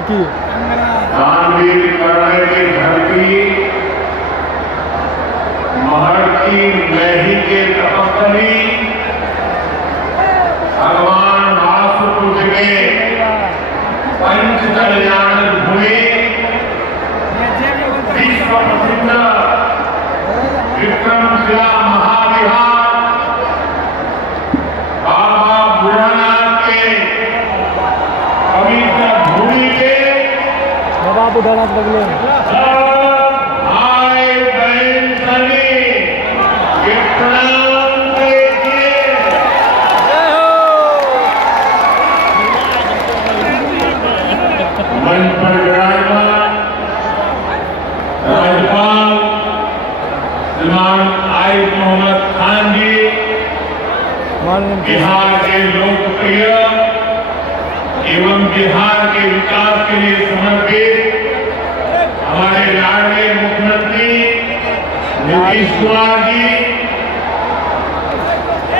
विकी दानवीर करने की धरती महर्षि मैही के तपस्वी भगवान वासुपुत्र के पंच कल्याण भूमि विश्व प्रसिद्ध विक्रमशिला महाविहार बाबा बुढ़ानाथ के पवित्र भूमि के बाबा बुढ़ानाथ बगले में भाई बहन सभी ये प्रणाम कीजिए। मंच पर विराजमान राज्यपाल श्रीमान आरिफ मोहम्मद खान जी, बिहार के लोकप्रिय एवं बिहार के विकास के लिए समर्पित हमारे लाडले मुख्यमंत्री नीतीश कुमार जी,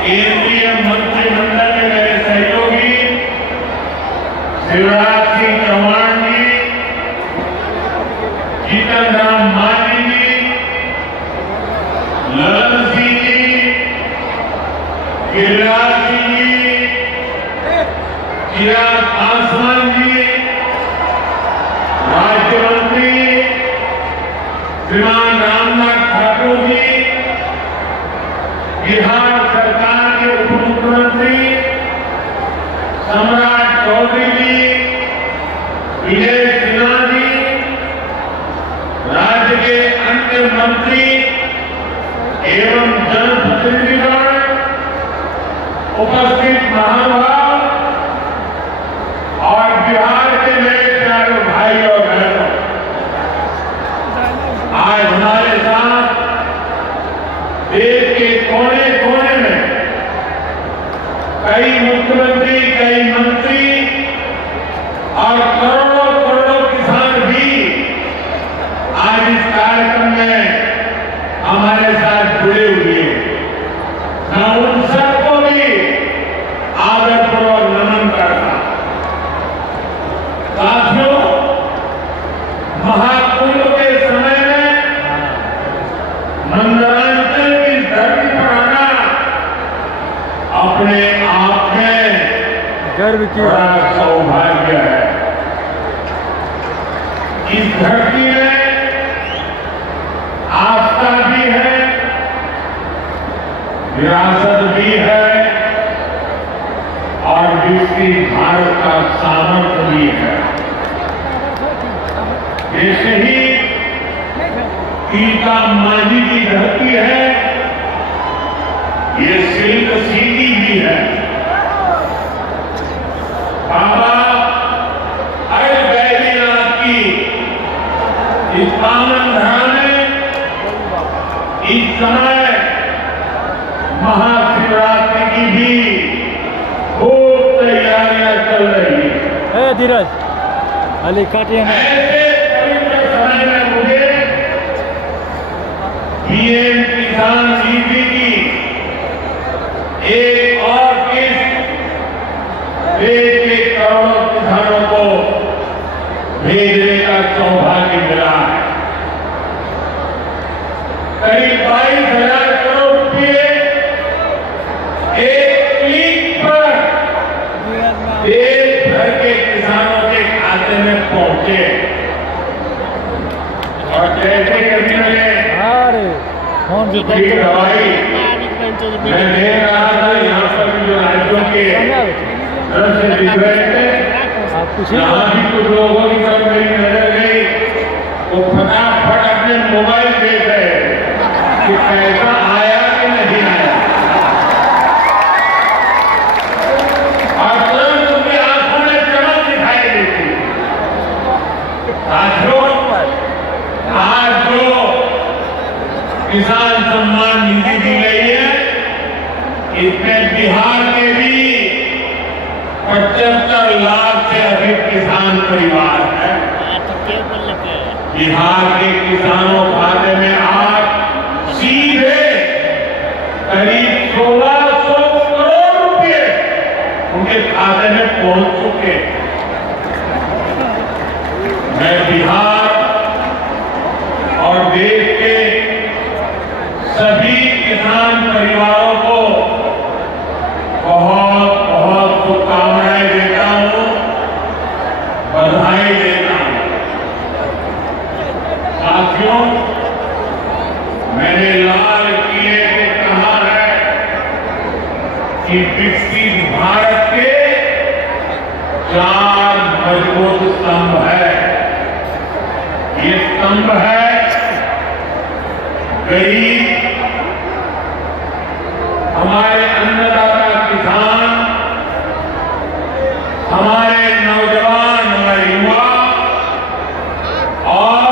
केंद्रीय मंत्रिमंडल में मेरे सहयोगी शिवराज सिंह चौहान जी, जीतन राम मांझी जी, ललन सिंह जी, गिरिराज सिंह जी, चिराग पासवान जी, राज्य मंत्री श्रीमान रामनाथ ठाकुर जी, बिहार सरकार के उप मुख्यमंत्री सम्राट चौधरी जी, विजय सिन्हा जी, राज्य के अन्य मंत्री एवं जनप्रतिनिधिगण, उपस्थित महानुभाव और बिहार के मेरे प्यारे भाई और बहनों, आज हमारे साथ देश के कोने कोने में कई मुख्यमंत्री, कई मंत्री और करोड़ों करोड़ों किसान भी आज इस कार्यक्रम में हमारे साथ जुड़े हुए हैं। मैं उन सबको भी आदरपूर्वक नमन करता हूं। साथियों, महाकुंभ के समय में मंदरांचल की धरती पर आना अपने आप में गर्व की बड़ा सौभाग्य है। इस धरती में आस्था भी है, विरासत भी है और विकसित भारत का सामर्थ्य भी है। ये शहीद टीका मांझी की धरती है, ये सिल्क सिटी भी है। बाबा अटल बैद्यनाथ की इस पावन धरा में इस समय महाशिवरात्रि की भी खूब तैयारियां चल रही है। धीरज अली काटिए ऐसे पवित्र समय में मुझे पीएम किसान निधि की एक और किस्त देश के करोड़ों किसानों को भेजने का सौभाग्य मिला है। करीब 22,000 करोड़ रुपए एक क्लिक पर देश भर के किसानों के खाते में पहुंचे और कैसे कभी मिले दवाई मैं देख रहा था। यहाँ पर जो राज्यों के तरफ से दिख रहे थे, यहाँ भी कुछ लोगों की तरफ मेरी नजर गई, वो फटाफट अपने मोबाइल देख रहे कि पैसा आया कि नहीं आया, और तुरंत उनकी आंखों में चमक दिखाई देती। साथियों, आज जो किसान सम्मान निधि दी गई है, इसमें बिहार के भी 75 लाख से अधिक किसान परिवार है। बिहार के किसानों खाते में आज सीधे करीब 1600 करोड़ रुपए उनके खाते में पहुंच चुके। और देश के सभी किसान परिवारों को बहुत बहुत शुभकामनाएं देता हूं, बधाई देता हूं। साथियों, मैंने लाल किले से कहा है कि विकसित भारत के 4 मजबूत स्तंभ है। ये स्तंभ है गरीब, हमारे अन्नदाता किसान, हमारे नौजवान, हमारे युवा और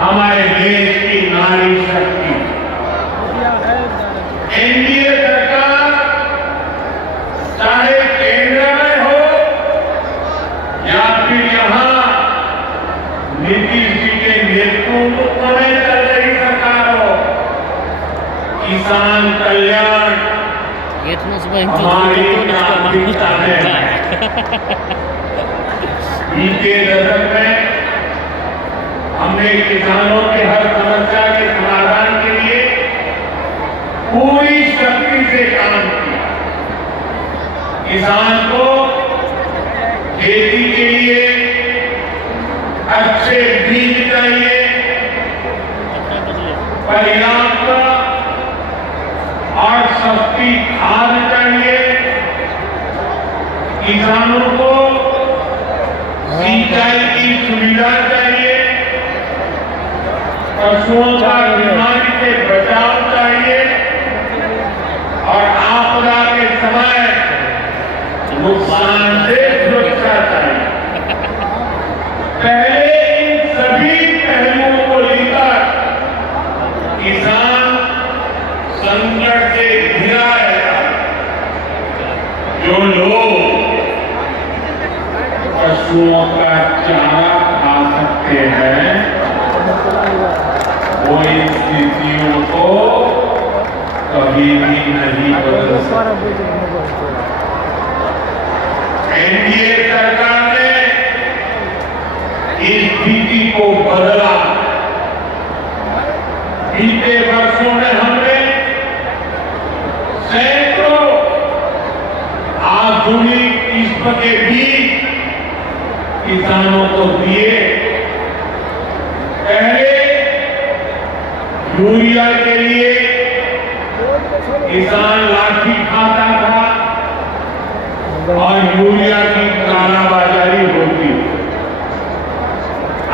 हमारे देश की नारी शक्ति। एनडीए सरकार चाहे केंद्र में हो या फिर यहां नीतीश जी के नेतृत्व में चल रही सरकार हो, किसान कल्याण हमारी प्राथमिकता है। बीते दशक में हमने किसानों की हर समस्या के समाधान के लिए पूरी शक्ति से काम किया। किसान को खेती के लिए अच्छे बीज चाहिए, पर्याप्त और सस्ती खाद चाहिए, किसानों को सिंचाई की सुविधा चाहिए, पशुओं का बीमारी से बचाव चाहिए और आपदा के समय नुकसान से सुरक्षा चाहिए। पहले इन सभी पहलुओं को लेकर किसान संकट से घिरा है। जो लोग पशुओं का चारा खा सकते हैं वो इन स्थितियों को कभी भी नहीं बदल सकते। एनडीए सरकार ने इस स्थिति को बदला। बीते वर्षों में हमने सैकड़ों आधुनिक किस्म के बीज किसानों को दिए। पहले यूरिया के लिए किसान लाठी खाता था और यूरिया की कालाबाजारी होती।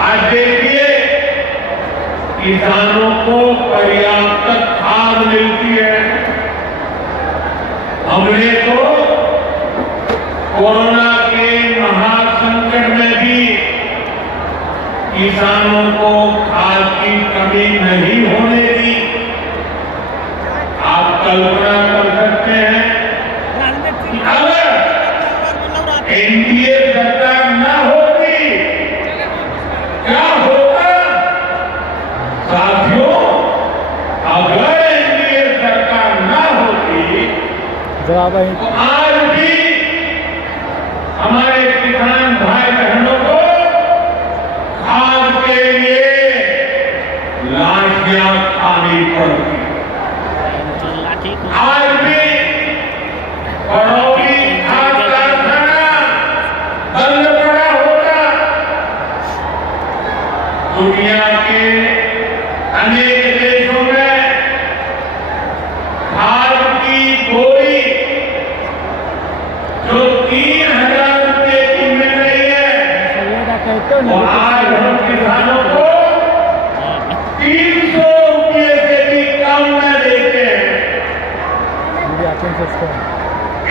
आज देखिए किसानों को पर्याप्त खाद मिलती है। हमने तो कोरोना के महासंकट में भी किसानों को खाद की कमी नहीं होने दी। आप कल्पना कर सकते हैं कि अगर एनडीए सरकार न होती क्या होता। साथियों, अगर एनडीए सरकार न होती तो आज भी हमारे किसान भाई बहनों को खाद के लिए लाठियां खानी पड़ती। आज भी बड़ौनी खाद कारखाना बंद पड़ा होता। दुनिया के अनेक देशों में खाद की बोरी जो 3,000 रुपए की मिल रही है वो आज हम किसानों को 300 रुपये से भी कम में देते हैं।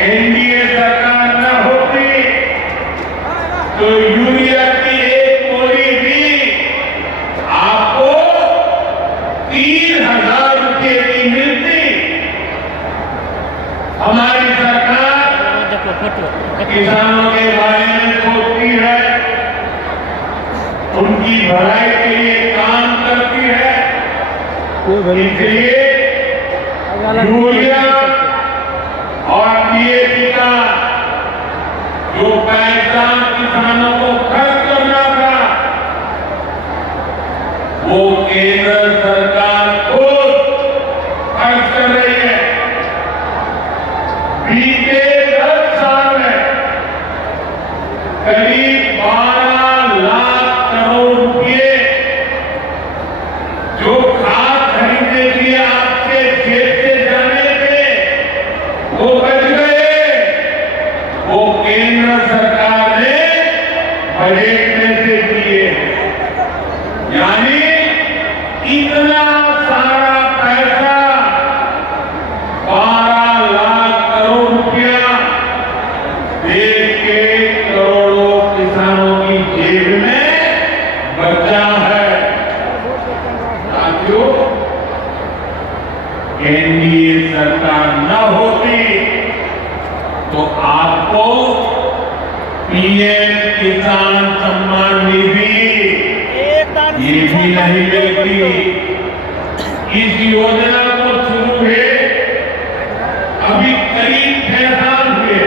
एनडीए सरकार न होती तो यूरिया की एक बोरी भी आपको 3,000 रुपये की मिलती। हमारी सरकार किसानों के बारे में सोचती है, उनकी भलाई के लिए काम करती है। इसलिए यूरिया और डीएपी का जो पैसा किसानों को खर्च करना था वो केंद्र सरकार खुद खर्च कर रही है। बीते 10 साल में करीब 12 लाख करोड़ रुपए जो खाद खरीदने के लिए आपके जेब से जाने थे वो बच गए। वो केंद्र सरकार ने बजट में से दिए। यानी इतना सारा पैसा 12 लाख करोड़ रुपया देश के करोड़ों किसानों की जेब में बचा है। साथियों, एनडीए सरकार न होती तो आपको पीएम किसान सम्मान निधि ये भी नहीं मिलती। इस योजना को शुरू हुए अभी करीब 6 साल हुए।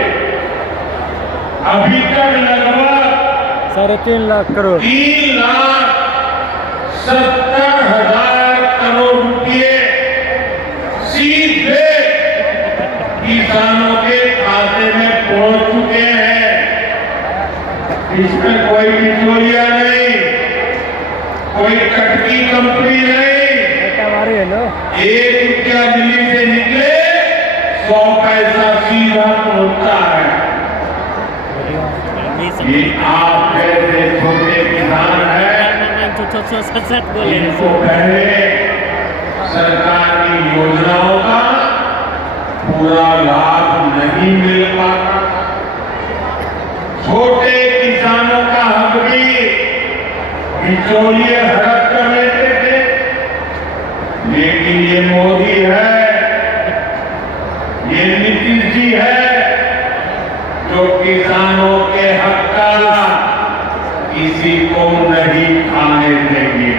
अभी तक लगभग 3.5 लाख करोड़ 3,70,000 करोड़ रुपए सीधे किसानों के खाते में पहुंच चुके हैं। इसमें कोई बिचौलिया नहीं, कोई कटकी कंपनी नहीं। हेलो 1 रुपया दिल्ली से निकले 100 पैसा सीधा पहुंचता है। ये आप जैसे छोटे किसान हैं, इनको पहले सरकार की योजनाओं का पूरा लाभ नहीं मिल पाता। छोटे किसानों का हक भी बिचौलिए हड़प कर लेते थे। लेकिन ये मोदी है, ये नीतीश जी है जो किसानों के हक का किसी को नहीं खाने देंगे।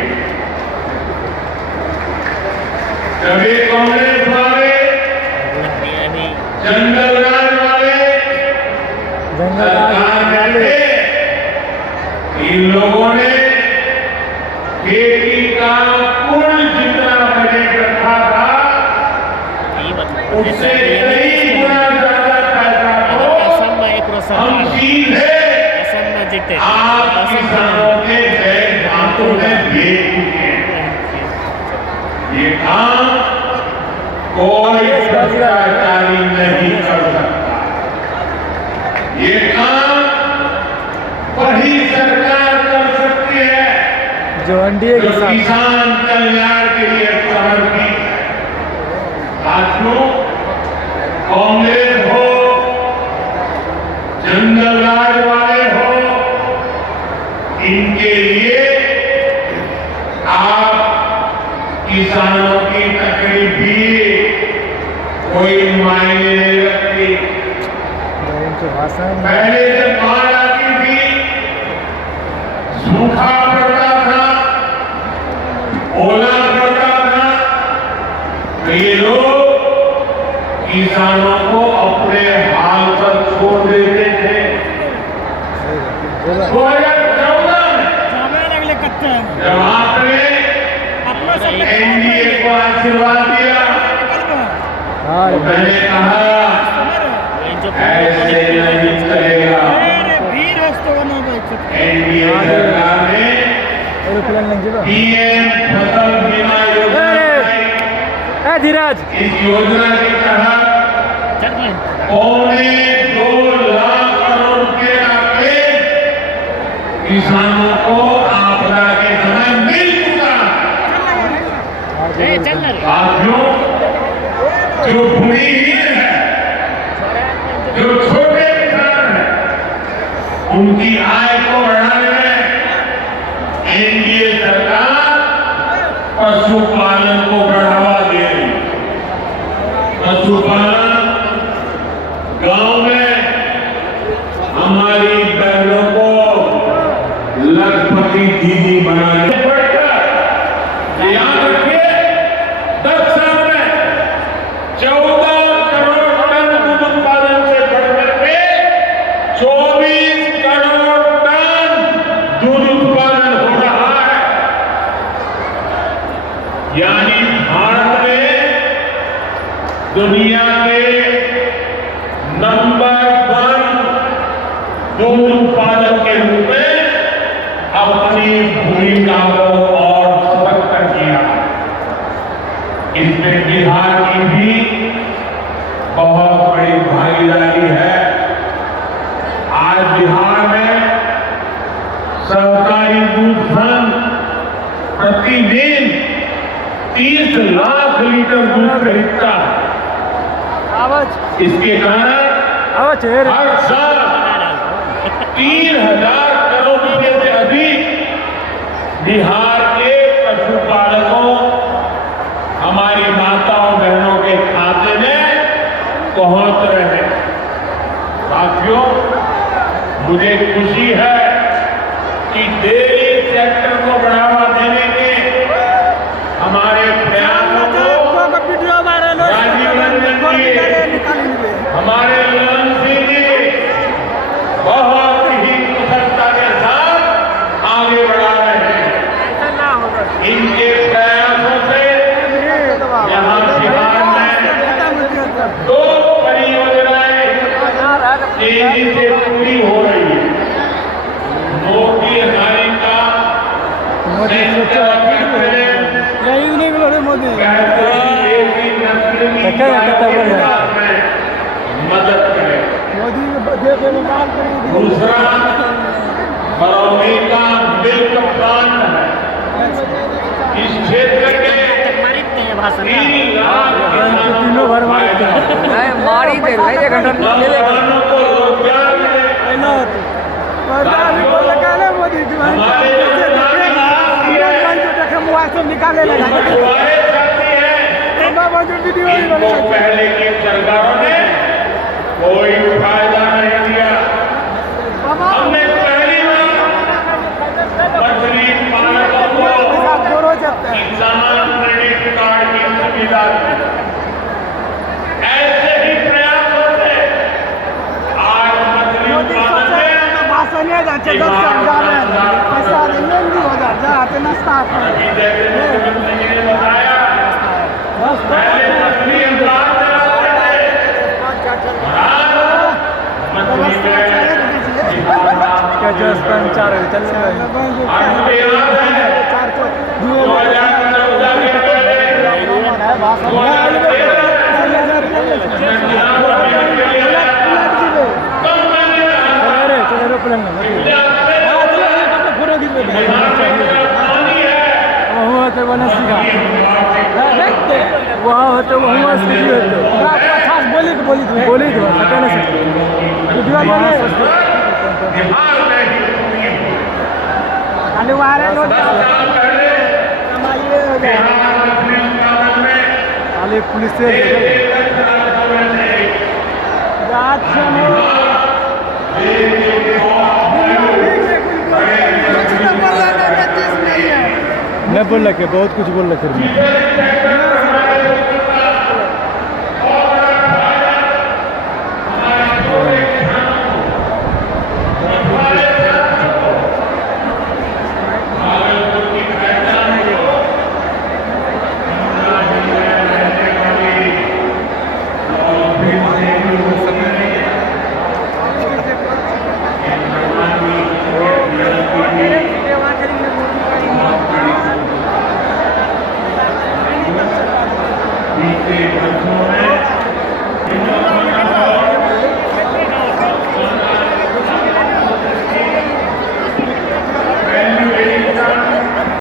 कभी कांग्रेस वाले, जंगल राज वाले सरकार में थे, इन लोगों ने खेती का कुल जितना बजट रखा था उससे कई गुना ज्यादा पैसा तो हम सीधे आप किसानों के बैंक खातों में भेज चुके हैं। ये काम कोई सरकारी नहीं कर सकता। ये काम वही सरकार कर सकती है जो एनडीए के साथ किसान कल्याण के लिए समर्पित है। साथियों, कांग्रेस हो, जंगल राज वाले हो, इनके लिए आप किसानों की तकलीफ भी कोई मायने नहीं रखती। उनके भाषण पहले जब बाढ़ आती थी, सूखा पड़ता था, ओला पड़ता था, तो ये लोग किसानों को अपने हाल पर छोड़ देते थे। 2014 में जब आपने एनडीए को आशीर्वाद दिया तो मैंने कहा ऐसे नहीं चलेगा। एनडीए सरकार ने पीएम फसल बीमा योजना बनाई। धीरज इस योजना के तहत 2.25 लाख करोड़ रुपए का क्लेम किसानों को आपदा के समय मिल चुका है। साथियों, जो भूमिहीन है, जो छोटे किसान है, उनकी आय को बढ़ाने में एनडीए सरकार पशुपालन को बढ़ावा दे रही है। पशुपालन गांव में हमारी बहनों को लखपति दीदी बनाने बढ़कर याद रखिए 10 साल में 14 करोड़ टन दूध उत्पादन से बढ़कर के 24 करोड़ टन दूध उत्पादन हो रहा है। यानी भारत में दुनिया के नंबर 1 दूध उत्पादक के रूप में अपनी भूमिका को और सशक्त किया। इसमें बिहार की भी बहुत बड़ी भागीदारी है। आज बिहार में सहकारी दूध संघ प्रतिदिन 30 लाख लीटर दूध खरीदता है। आवाज इसके कारण आवाज है रे। हर साल 3,000 करोड़ रुपए से अधिक बिहार के पशुपालकों, हमारी माताओं बहनों के खाते में पहुंच रहे हैं। साथियों, मुझे खुशी है कि डेयरी सेक्टर को बढ़ावा देने के हमारे प्रयासों को राजीव रंजन जी, हमारे ललन सिंह जी बहुत ही कुशलता के साथ आगे बढ़ा रहे हैं। इनके प्रयासों से यहाँ बिहार में 2 परियोजनाएं तेजी से पूरी हो रही है। मोदी हमारी का मोदी सोचा यही नहीं बोल रहे मोदी मदद करें। मोदी दूसरा बरौनी का मिल्क प्लांट है। इस क्षेत्र के 3 लाख तीनों भर मारी दे भाई 1 घंटा नौजवानों को रोजगार मिले। निकाले मछुआरे साथी हैं, इनको पहले की सरकारों ने कोई फायदा नहीं दिया। हमने पहली बार मछली पालकों को किसान क्रेडिट कार्ड की सुविधा दी। ऐसे ही प्रयासों से आज मछली उत्पादन में अभी जैसे मुख्यमंत्री जी ने बताया, पहले मछली अंदाज में लाते थे, आज मछली क्या 10-4 चल रहा है। आपको याद है 2014 के पहले 2014 होतं वनस्ती का वहाँ होतं वहाँ स्थिती होतं बोलीत सगळ्यांना आणि वाऱ्याला आले पुलिस मैं बोल रहा बहुत कुछ बोल रहा फिर